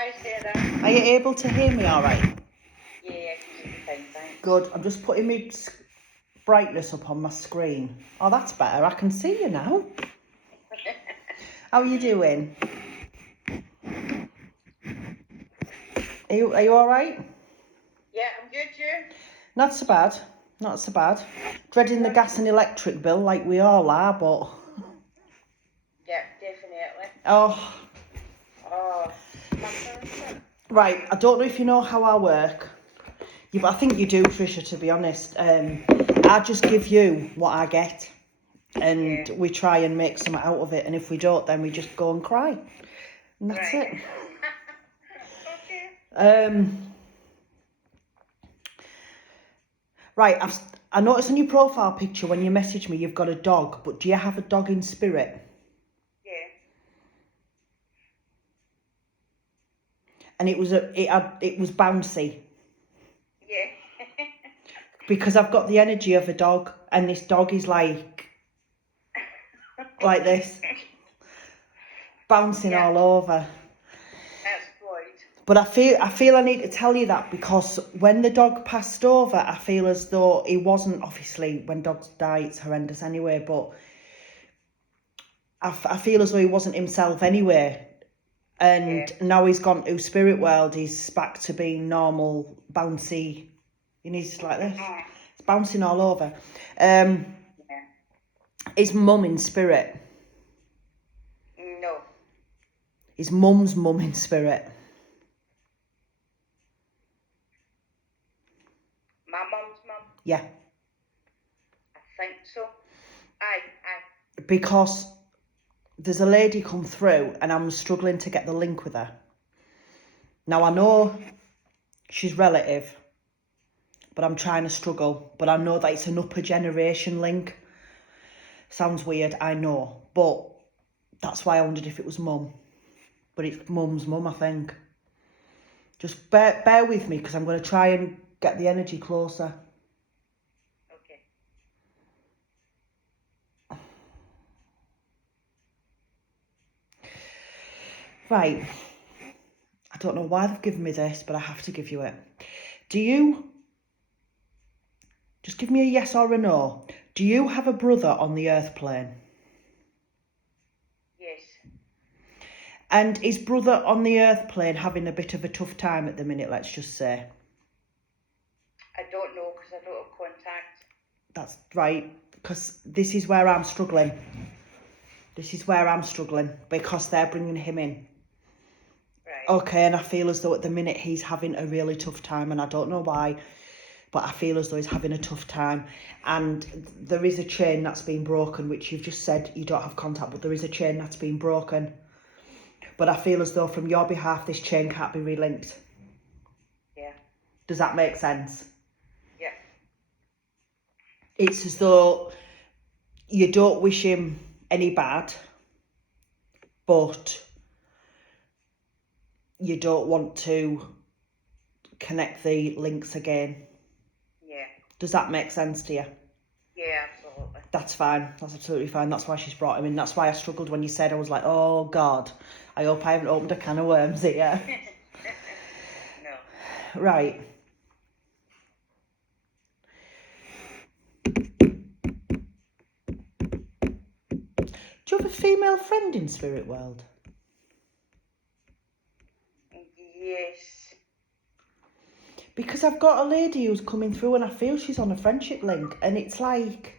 Hi, Sarah. Are you able to hear me all right? Yeah, I can hear you fine, thanks. Good. I'm just putting my brightness up on my screen. Oh, that's better. I can see you now. How are you doing? Are you all right? Yeah, I'm good, you? Not so bad. Not so bad. Dreading the gas and electric bill like we all are, but... Yeah, definitely. Oh, Oh, something. right. I don't know if you know how I work. I think you do, Trisha, to be honest. I just give you what I get. And Yeah. we try and make something out of it. And if we don't, then we just go and cry. And that's Right. it. Okay. Right, I noticed on your profile picture when you message me you've got a dog, but do you have a dog in spirit? Yeah. And it was bouncy, Yeah. because I've got the energy of a dog, and this dog is like this, bouncing Yeah, all over. that's good. But I feel I need to tell you that because when the dog passed over, I feel as though he wasn't, obviously when dogs die it's horrendous anyway, but I feel as though he wasn't himself anyway. And now he's gone to spirit world, he's back to being normal, bouncy. And he's like this. It's bouncing all over. Yeah. His mum in spirit. No. His mum's mum in spirit. My mum's mum? Yeah. I think so. Aye. Because there's a lady come through and I'm struggling to get the link with her. Now I know she's relative, but I'm trying to struggle. But I know that it's an upper generation link. Sounds weird, I know. But that's why I wondered if it was mum. But it's mum's mum, I think. Just bear with me because I'm going to try and get the energy closer. Okay. Right. I don't know why they've given me this, but I have to give you it. Do you... Just give me a yes or a no. Do you have a brother on the earth plane? Yes. And is brother on the earth plane having a bit of a tough time at the minute, let's just say? I don't know because I don't have contact. That's right, because this is where I'm struggling. This is where I'm struggling, because they're bringing him in. Right. Okay, and I feel as though at the minute he's having a really tough time, and I don't know why, but I feel as though he's having a tough time. And there is a chain that's been broken, which you've just said you don't have contact, but there is a chain that's been broken. But I feel as though from your behalf, this chain can't be relinked. Yeah. Does that make sense? Yeah. It's as though you don't wish him any bad, but you don't want to connect the links again. Yeah. Does that make sense to you? Yeah, absolutely. That's fine. That's absolutely fine. That's why she's brought him in. That's why I struggled when you said, I was like, oh God, I hope I haven't opened a can of worms here. No. Right. Do you have a female friend in Spirit World? Yes. Because I've got a lady who's coming through and I feel she's on a friendship link, and it's like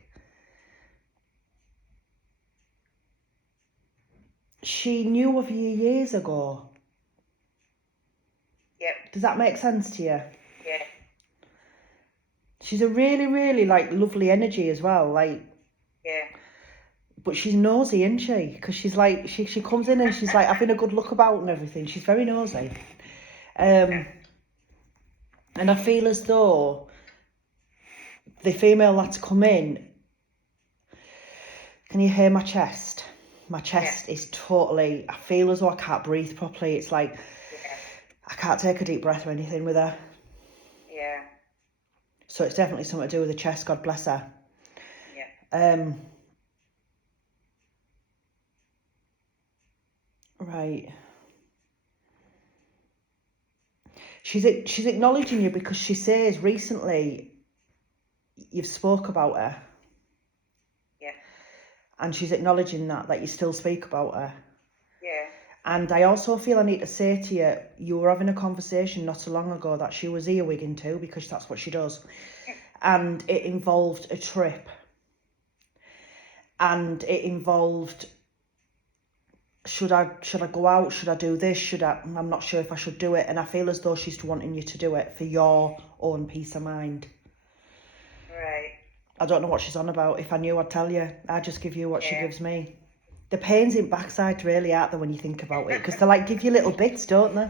she knew of you years ago. Yep. Does that make sense to you? Yeah. She's a really, really lovely energy as well. Yeah. But she's nosy, isn't she? Because she's like, she comes in and she's like having a good look about and everything. She's very nosy. And I feel as though the female that's come in, can you hear my chest? My chest is totally, I feel as though I can't breathe properly. It's like, I can't take a deep breath or anything with her. Yeah. So it's definitely something to do with the chest, God bless her. Yeah. Right. She's acknowledging you because she says recently you've spoke about her. Yeah. And she's acknowledging that you still speak about her. Yeah. And I also feel I need to say to you, you were having a conversation not so long ago that she was earwigging too, because that's what she does. And it involved a trip. And it involved, should I go out? Should I do this? I'm not sure if I should do it. And I feel as though she's wanting you to do it for your own peace of mind. Right. I don't know what she's on about. If I knew, I'd tell you. I just give you what she Yeah. gives me. The pains in backside really, aren't they, when you think about it? Because they like give you little bits, don't they?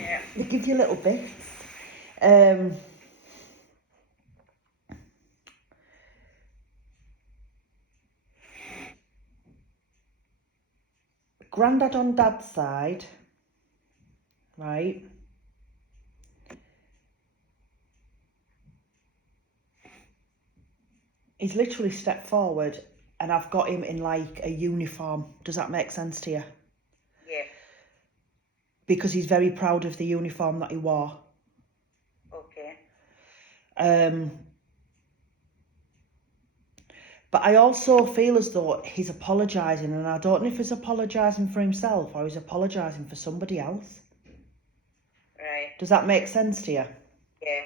Yeah. They give you little bits. Grandad on dad's side, right? He's literally stepped forward and I've got him in like a uniform. Does that make sense to you? Yeah. Because he's very proud of the uniform that he wore. Okay. But I also feel as though he's apologising, and I don't know if he's apologising for himself or he's apologising for somebody else. Right. Does that make sense to you? Yeah.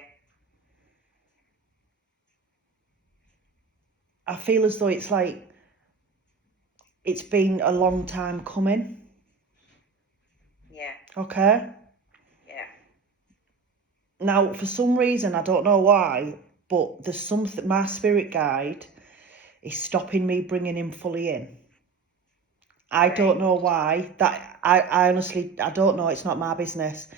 I feel as though it's like it's been a long time coming. Yeah. Okay? Yeah. Now, for some reason, I don't know why, but there's something, my spirit guide is stopping me bringing him fully in. I don't know why. I honestly, I don't know. It's not my business.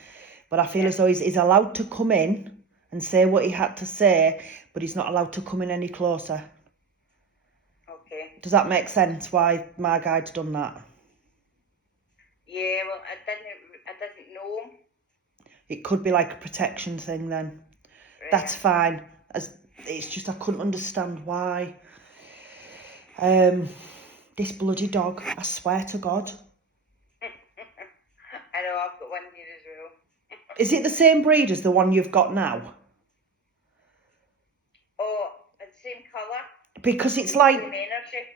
But I feel as though he's allowed to come in and say what he had to say, but he's not allowed to come in any closer. Okay. Does that make sense why my guide's done that? Yeah, well, I didn't know. It could be like a protection thing then. Right. That's fine. It's just I couldn't understand why. This bloody dog, I swear to God. I know, I've got one here as well. Is it the same breed as the one you've got now? Oh, it's the same colour. Because it's like, Same energy.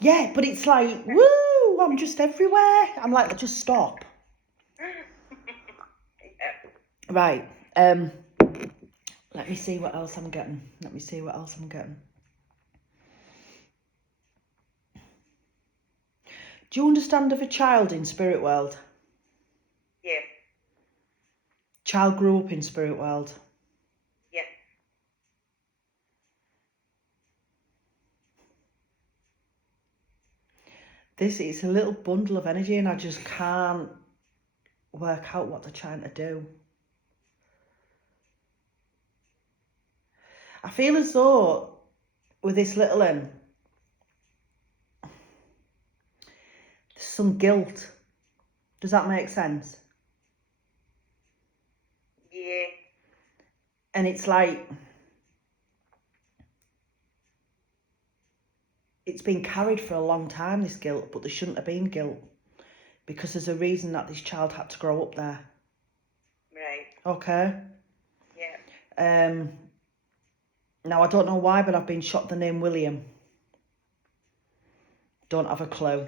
yeah, but it's like, woo, I'm just everywhere. I'm like, just stop. Yeah. Right, let me see what else I'm getting. Do you understand of a child in spirit world? Yeah. Child grew up in spirit world. Yeah. This is a little bundle of energy and I just can't work out what they're trying to do. I feel as though with this little one, there's some guilt. Does that make sense? Yeah. And it's like, it's been carried for a long time, this guilt, but there shouldn't have been guilt. Because there's a reason that this child had to grow up there. Right. Okay? Yeah. Now, I don't know why, but I've been shot the name William. Don't have a clue.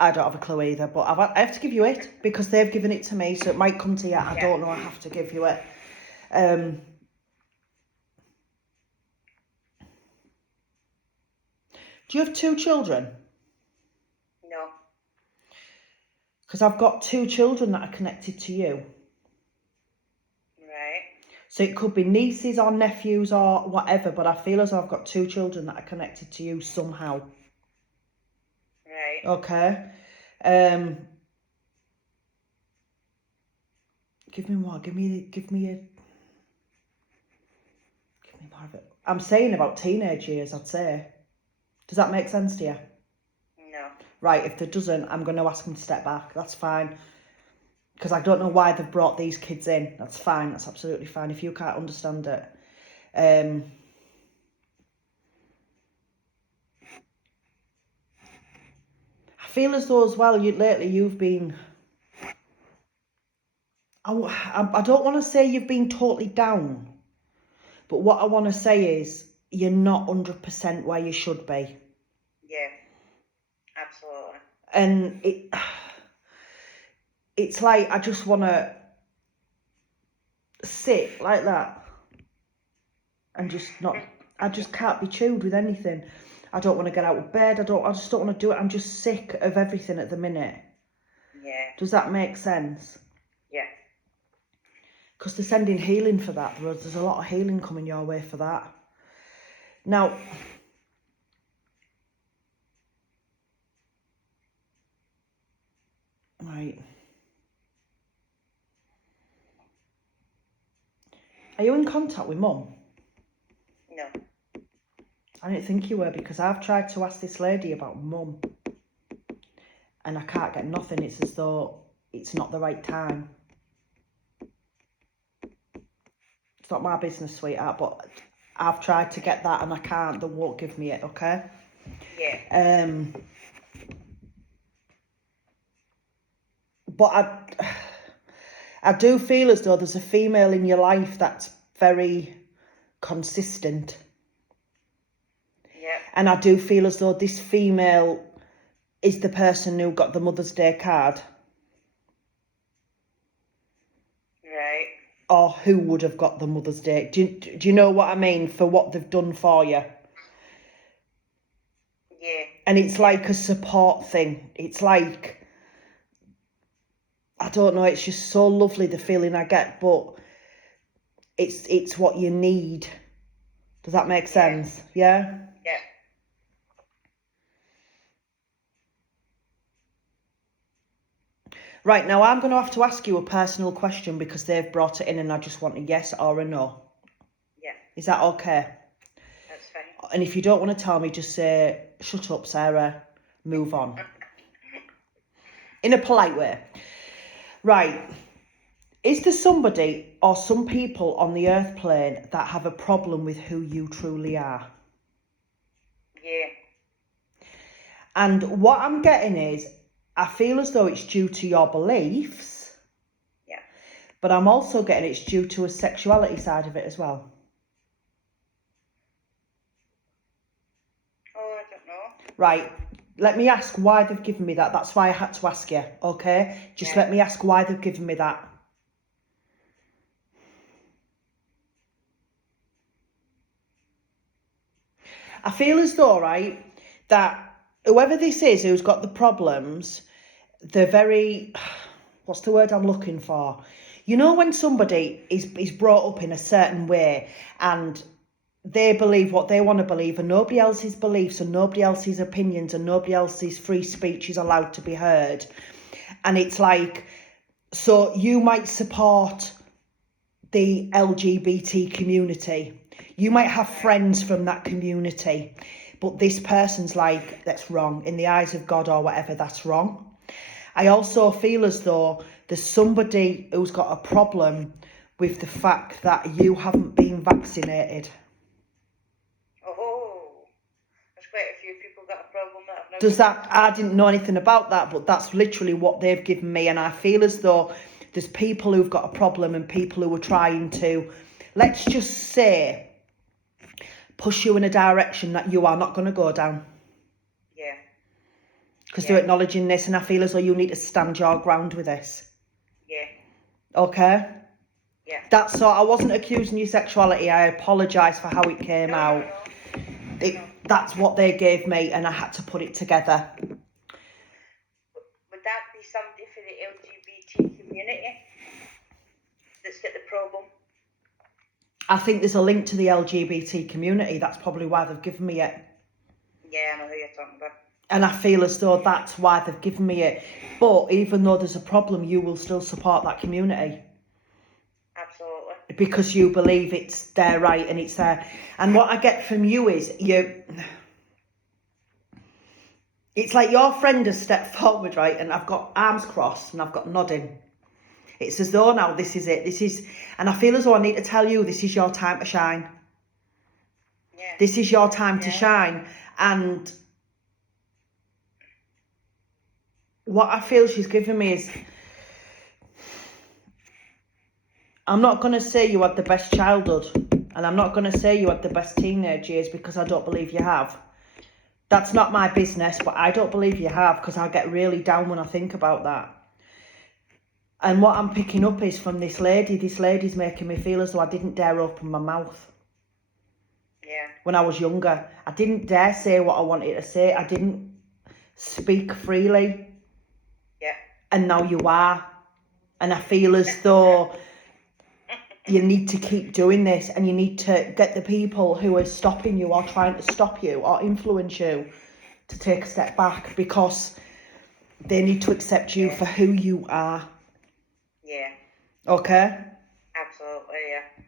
I don't have a clue either, but I have to give you it because they've given it to me, so it might come to you. I don't know, I have to give you it. Do you have 2 children? No. Because I've got 2 children that are connected to you. Right. So it could be nieces or nephews or whatever, but I feel as though I've got 2 children that are connected to you somehow. Right. Okay. Give me more. Give me more of it. I'm saying about teenage years, I'd say. Does that make sense to you? No. Right, if there doesn't, I'm going to ask them to step back. That's fine. Because I don't know why they've brought these kids in. That's fine. That's absolutely fine. If you can't understand it. I feel as though as well, lately you've been I don't want to say you've been totally down, but what I want to say is you're not 100% where you should be. Yeah, absolutely. And it's like I just want to sit like that and just not, I just can't be chewed with anything. I don't want to get out of bed. I just don't want to do it. I'm just sick of everything at the minute. Yeah, Does that make sense? yeah. Because they're sending healing for that. There's a lot of healing coming your way for that. Now, right. Are you in contact with Mum? No. I didn't think you were, because I've tried to ask this lady about Mum and I can't get nothing. It's as though it's not the right time. It's not my business, sweetheart, but I've tried to get that and I can't. They won't give me it, okay? Yeah. But I do feel as though there's a female in your life that's very consistent. Yeah. And I do feel as though this female is the person who got the Mother's Day card. Right. Or who would have got the Mother's Day. Do you know what I mean? For what they've done for you. Yeah. And it's like a support thing. It's like, I don't know, it's just so lovely, the feeling I get, but it's what you need. Does that make sense? Yeah? Yeah. Right, now I'm going to have to ask you a personal question because they've brought it in and I just want a yes or a no. Yeah. Is that okay? That's fine. And if you don't want to tell me, just say, shut up, Sarah, move on. In a polite way. Right. Is there somebody or some people on the earth plane that have a problem with who you truly are? Yeah. And what I'm getting is, I feel as though it's due to your beliefs. Yeah. But I'm also getting it's due to a sexuality side of it as well. Oh, I don't know. Right. Let me ask why they've given me that. That's why I had to ask you, okay? Just Yeah. let me ask why they've given me that. I feel as though, right, that whoever this is who's got the problems, they're very, what's the word I'm looking for? You know when somebody is brought up in a certain way and they believe what they want to believe and nobody else's beliefs and nobody else's opinions and nobody else's free speech is allowed to be heard. And it's like, so you might support the LGBT community. You might have friends from that community, but this person's like, that's wrong. In the eyes of God or whatever, that's wrong. I also feel as though there's somebody who's got a problem with the fact that you haven't been vaccinated. Oh, there's quite a few people got a problem that I've never. Does that, I didn't know anything about that, but that's literally what they've given me. And I feel as though there's people who've got a problem and people who are trying to, let's just say, push you in a direction that you are not going to go down. Yeah. Because they're acknowledging this and I feel as though you need to stand your ground with this. Yeah. Okay? Yeah. That's all. I wasn't accusing your sexuality. I apologise for how it came out. No. That's what they gave me and I had to put it together. Would that be somebody for the LGBT community that's got the problem? I think there's a link to the LGBT community. That's probably why they've given me it. Yeah, I know who you're talking about. And I feel as though that's why they've given me it. But even though there's a problem, you will still support that community. Absolutely. Because you believe it's their right and it's there. And what I get from you is it's like your friend has stepped forward, right? And I've got arms crossed and I've got nodding. It's as though now this is it. And I feel as though I need to tell you this is your time to shine. Yeah. This is your time to shine. And what I feel she's given me is I'm not going to say you had the best childhood, and I'm not going to say you had the best teenage years, because I don't believe you have. That's not my business, but I don't believe you have, because I get really down when I think about that. And what I'm picking up is from this lady's making me feel as though I didn't dare open my mouth. Yeah. When I was younger, I didn't dare say what I wanted to say. I didn't speak freely. Yeah. And now you are. And I feel as though you need to keep doing this, and you need to get the people who are stopping you or trying to stop you or influence you to take a step back, because they need to accept you for who you are. Yeah. Okay? Absolutely, yeah.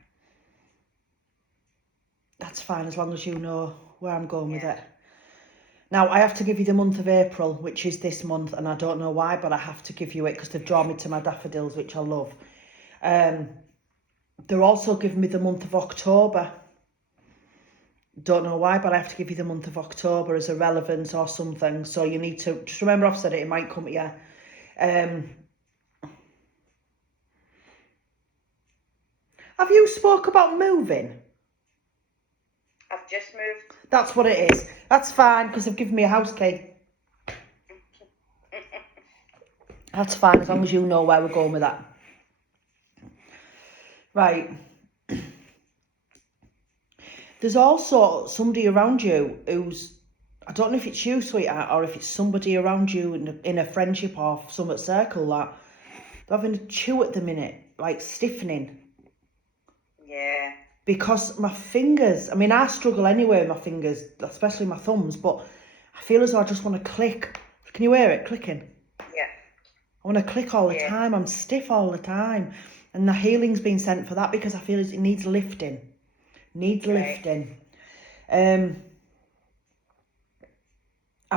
That's fine, as long as you know where I'm going with Yeah. it. Now, I have to give you the month of April, which is this month, and I don't know why, but I have to give you it because they've drawn me to my daffodils, which I love. They're also giving me the month of October. Don't know why, but I have to give you the month of October as a relevance or something. So you need to, just remember I've said it might come to you. Have you spoke about moving? I've just moved. That's what it is. That's fine, because they've given me a house key. That's fine, as long as you know where we're going with that. Right. There's also somebody around you who's, I don't know if it's you, sweetheart, or if it's somebody around you in a friendship or some circle, that they're having a chew at the minute, like stiffening. Yeah. Because my fingers, I mean, I struggle anyway with my fingers, especially my thumbs, but I feel as though I just want to click. Can you hear it clicking? Yeah. I want to click all the time. I'm stiff all the time. And the healing's been sent for that, because I feel it needs lifting. Lifting. I've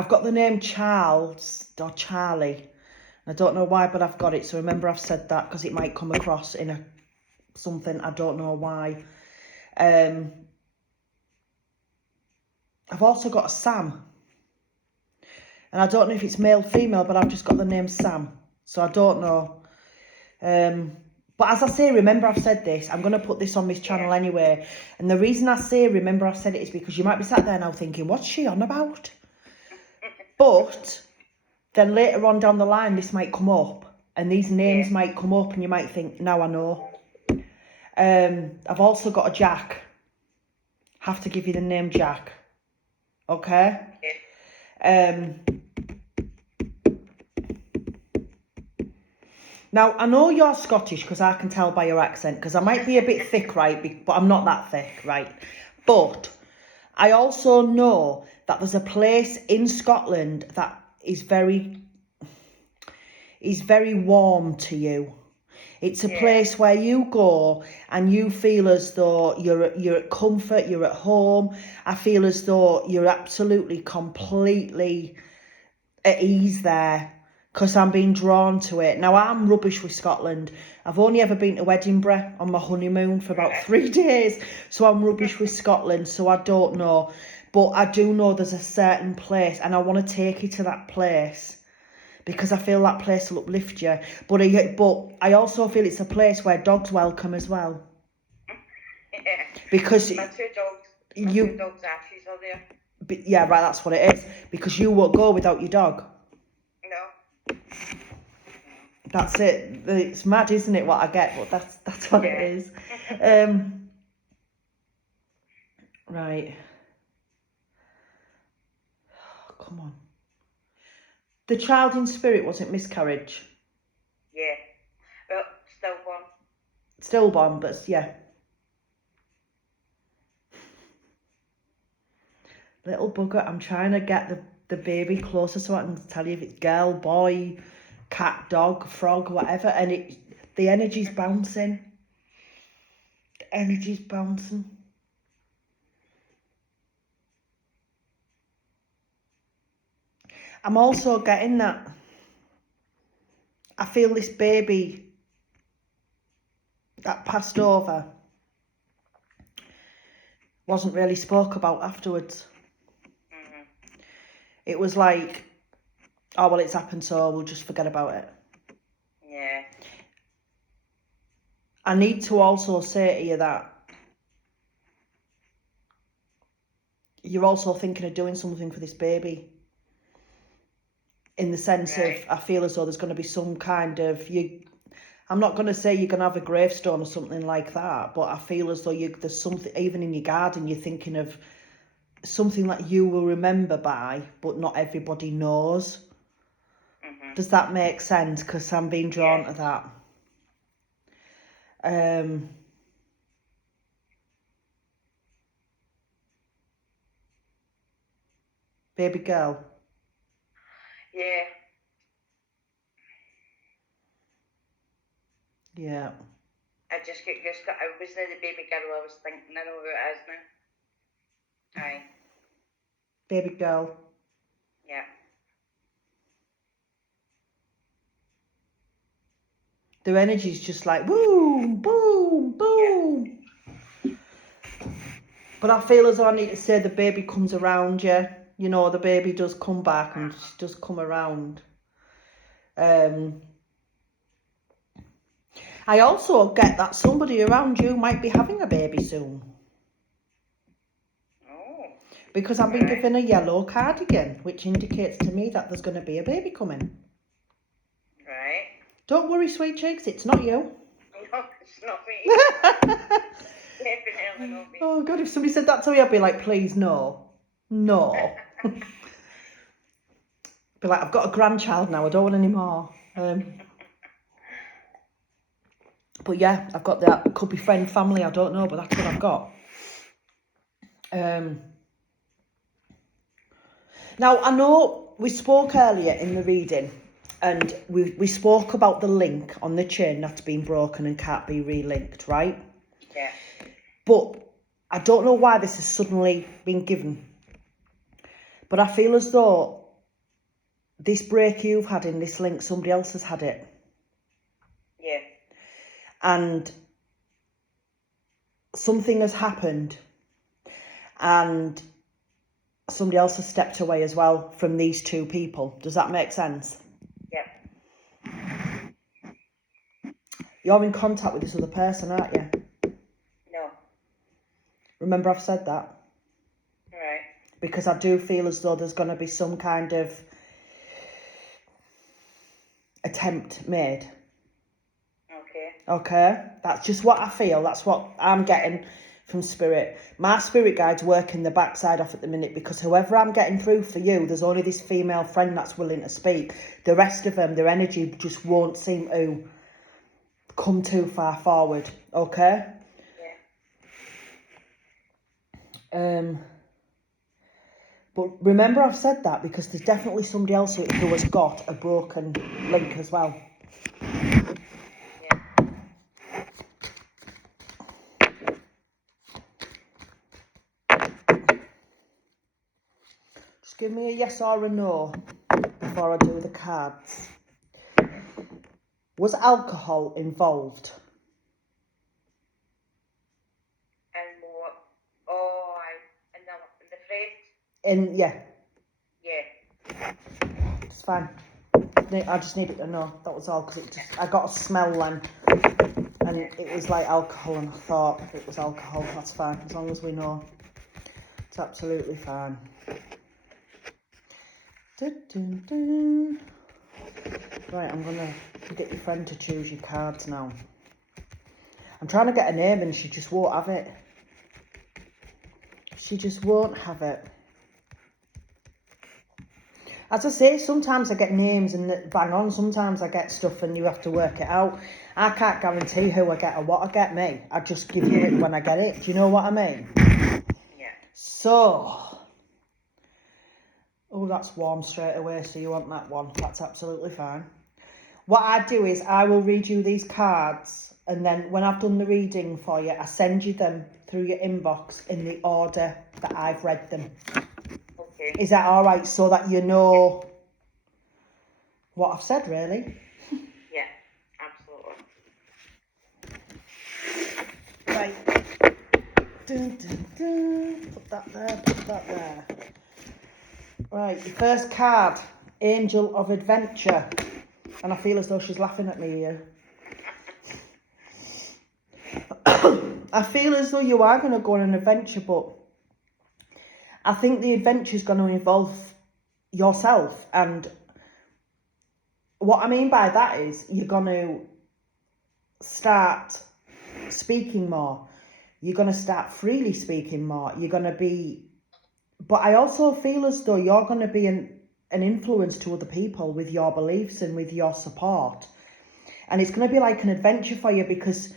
got the name Charles or Charlie. I don't know why, but I've got it. So remember I've said that because it might come across in a something. I don't know why. I've also got a Sam. And I don't know if it's male, female, but I've just got the name Sam. So I don't know. But as I say, remember I've said this. I'm going to put this on this channel anyway. And the reason I say remember I've said it is because you might be sat there now thinking, what's she on about? But then later on down the line, this might come up. And these names might come up and you might think, now I know. I've also got a Jack. Have to give you the name Jack. Okay? Now, I know you're Scottish because I can tell by your accent, because I might be a bit thick, right? But I'm not that thick, right? But I also know that there's a place in Scotland that is very warm to you. It's a place where you go and you feel as though you're at comfort, you're at home. I feel as though you're absolutely, completely at ease there, because I'm being drawn to it. Now, I'm rubbish with Scotland. I've only ever been to Edinburgh on my honeymoon for about 3 days, so I'm rubbish with Scotland, so I don't know. But I do know there's a certain place, and I want to take you to that place, because I feel that place will uplift you. But I also feel it's a place where dogs welcome as well. Yeah. Because My two dogs Ashes are there. Yeah, right, that's what it is. Because you won't go without your dog. No. That's it. It's mad, isn't it, what I get? But that's what it is. Right. Oh, come on. The child in spirit wasn't miscarriage. Yeah. Well, stillborn. Stillborn, but yeah. Little bugger, I'm trying to get the baby closer so I can tell you if it's girl, boy, cat, dog, frog, whatever. And the energy's bouncing. The energy's bouncing. I'm also getting that I feel this baby that passed over wasn't really spoke about afterwards. It was like, oh, well, it's happened, so we'll just forget about it. Yeah. I need to also say to you that you're also thinking of doing something for this baby. In the sense of, I feel as though there's going to be some kind of, I'm not going to say you're going to have a gravestone or something like that, but I feel as though there's something, even in your garden, you're thinking of something that you will remember by, but not everybody knows. Mm-hmm. Does that make sense? Because I'm being drawn to that. Baby girl. Yeah. Yeah. I was not the baby girl I was thinking. I know who it is now. Aye. Baby girl. Yeah. Their energy's just like boom, boom, boom. Yeah. But I feel as though I need to say the baby comes around you. You know, the baby does come back and she does come around. I also get that somebody around you might be having a baby soon. Oh. Because I've been given a yellow cardigan, which indicates to me that there's going to be a baby coming. Right. Don't worry, sweet cheeks, it's not you. No, it's not me. Definitely not me. Oh God, if somebody said that to me, I'd be like, please, no. No. Be like, I've got a grandchild now, I don't want any more. But yeah, I've got that. It could be friend, family, I don't know, but that's what I've got. Now, I know we spoke earlier in the reading and we spoke about the link on the chain that's been broken and can't be relinked, right? Yeah. But I don't know why this has suddenly been given. But I feel as though this break you've had in this link, somebody else has had it. Yeah. And something has happened and somebody else has stepped away as well from these two people. Does that make sense? Yeah. You're in contact with this other person, aren't you? No. Remember I've said that? Right. Because I do feel as though there's going to be some kind of attempt made. Okay? That's just what I feel. That's what I'm getting from Spirit. My Spirit guides working the backside off at the minute because whoever I'm getting through for you, there's only this female friend that's willing to speak. The rest of them, their energy just won't seem to come too far forward. Okay? Yeah. But remember I've said that because there's definitely somebody else who has got a broken link as well. Yeah. Just give me a yes or a no before I do the cards. Was alcohol involved? And what? Oh, in the fridge? Yeah. Yeah. It's fine. I just needed to know. That was all because I got a smell then. And it was like alcohol and I thought it was alcohol. That's fine. As long as we know. It's absolutely fine. Right, I'm going to get your friend to choose your cards now. I'm trying to get a name and she just won't have it. She just won't have it. As I say, sometimes I get names and bang on. Sometimes I get stuff and you have to work it out. I can't guarantee who I get or what I get, me. I just give you it when I get it. Do you know what I mean? Yeah. So... Oh, that's warm straight away, so you want that one. That's absolutely fine. What I do is I will read you these cards and then when I've done the reading for you, I send you them through your inbox in the order that I've read them. Okay. Is that all right? So that you know what I've said, really? Yeah, absolutely. Right. Dun, dun, dun. Put that there, put that there. Right, your first card, Angel of Adventure. And I feel as though she's laughing at me here. I feel as though you are going to go on an adventure, but I think the adventure is going to involve yourself. And what I mean by that is you're going to start speaking more. You're going to start freely speaking more. You're going to be... But I also feel as though you're going to be an influence to other people with your beliefs and with your support. And it's going to be like an adventure for you, because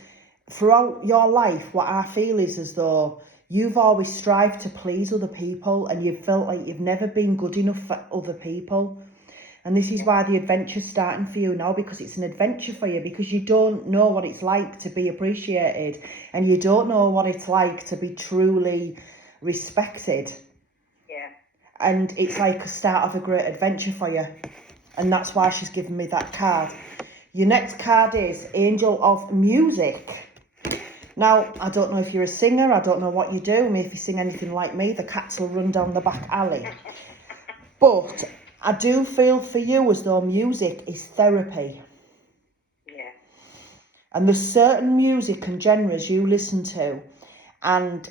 throughout your life, what I feel is as though you've always strived to please other people, and you've felt like you've never been good enough for other people. And this is why the adventure's starting for you now, because it's an adventure for you, because you don't know what it's like to be appreciated, and you don't know what it's like to be truly respected. Yeah. And it's like a start of a great adventure for you. And that's why she's given me that card. Your next card is Angel of Music. Now, I don't know if you're a singer, I don't know what you do. Maybe if you sing anything like me, the cats will run down the back alley. But I do feel for you as though music is therapy. Yeah. And there's certain music and genres you listen to, and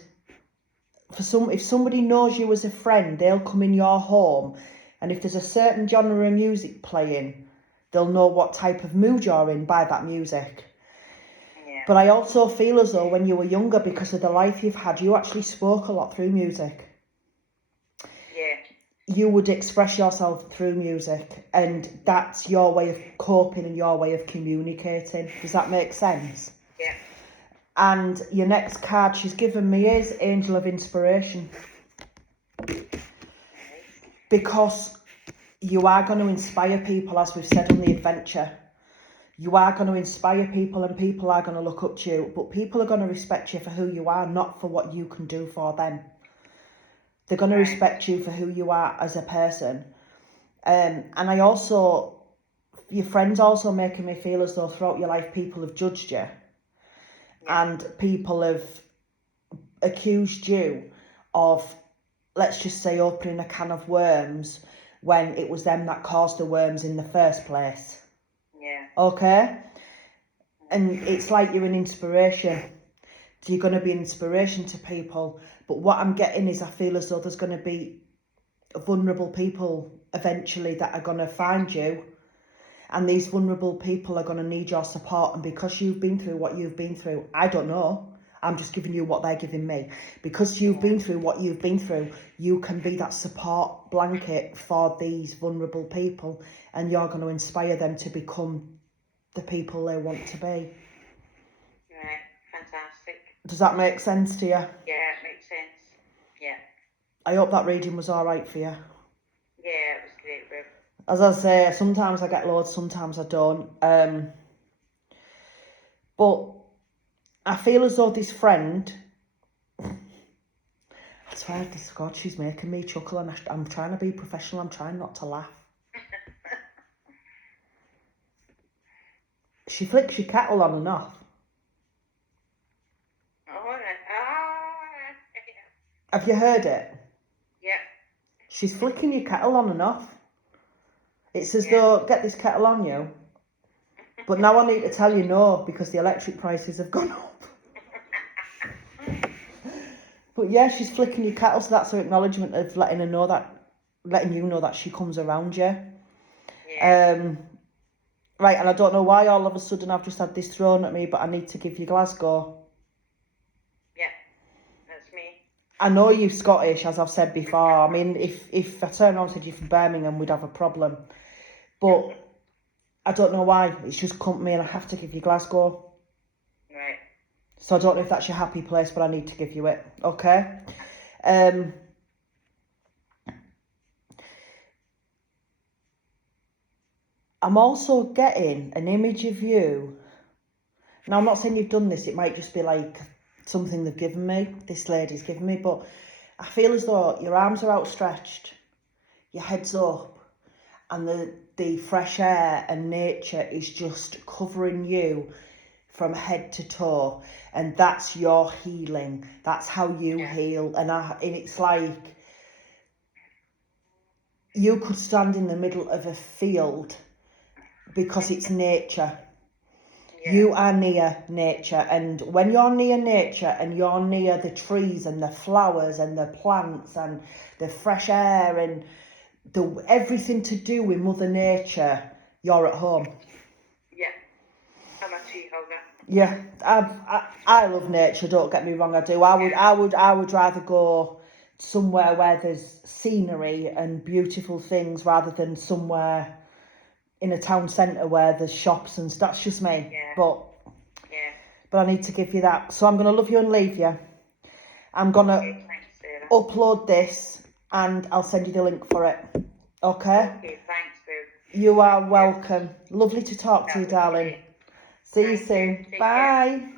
if somebody knows you as a friend, they'll come in your home, and if there's a certain genre of music playing, they'll know what type of mood you're in by that music. Yeah. But I also feel as though when you were younger, because of the life you've had, you actually spoke a lot through music. Yeah. You would express yourself through music, and that's your way of coping and your way of communicating. Does that make sense? Yeah. And your next card she's given me is Angel of Inspiration. Because you are going to inspire people, as we've said on the adventure. You are going to inspire people, and people are going to look up to you. But people are going to respect you for who you are, not for what you can do for them. They're going to respect you for who you are as a person. And I also, your friends also making me feel as though throughout your life people have judged you. And people have accused you of, let's just say, opening a can of worms when it was them that caused the worms in the first place. Yeah. Okay? And it's like you're an inspiration. So you're going to be an inspiration to people. But what I'm getting is I feel as though there's going to be vulnerable people eventually that are going to find you. And these vulnerable people are going to need your support. And because you've been through what you've been through, I don't know. I'm just giving you what they're giving me. Because you've been through what you've been through, you can be that support blanket for these vulnerable people. And you're going to inspire them to become the people they want to be. Right. Fantastic. Does that make sense to you? Yeah, it makes sense. Yeah. I hope that reading was all right for you. Yeah, it was great, Rib. As I say, sometimes I get loads, sometimes I don't. But I feel as though this friend, I swear to God, she's making me chuckle, and I'm trying to be professional. I'm trying not to laugh. She flicks your kettle on and off. All right. Have you heard it? Yeah. She's flicking your kettle on and off. It's as though, get this kettle on you. But now I need to tell you no, because the electric prices have gone up. But yeah, she's flicking your kettle, so that's her acknowledgement of letting you know that she comes around you. Yeah. Right, and I don't know why all of a sudden I've just had this thrown at me, but I need to give you Glasgow. Yeah. That's me. I know you're Scottish, as I've said before. I mean, if I turned around and said you're from Birmingham, we'd have a problem. But I don't know why. It's just come to me and I have to give you Glasgow. Right. So I don't know if that's your happy place, but I need to give you it. Okay? I'm also getting an image of you. Now, I'm not saying you've done this. It might just be like something they've given me. This lady's given me. But I feel as though your arms are outstretched. Your head's up. And the fresh air and nature is just covering you from head to toe. And that's your healing. That's how you heal. And it's like you could stand in the middle of a field because it's nature. Yeah. You are near nature, and when you're near nature and you're near the trees and the flowers and the plants and the fresh air and the everything to do with Mother Nature, you're at home. Yeah. I'm a tree hugger. Yeah, I love nature. Don't get me wrong, I do. I would rather go somewhere where there's scenery and beautiful things rather than somewhere in a town centre where there's shops and stuff. That's just me. Yeah. But Yeah. I need to give you that. So I'm gonna love you and leave you. I'm gonna Okay, thanks, Sarah. upload this and I'll send you the link for it. Okay? Okay, thanks, Boo. You are welcome. Lovely to talk to you, That was darling. great. See you Thank you. soon. Take care. Bye.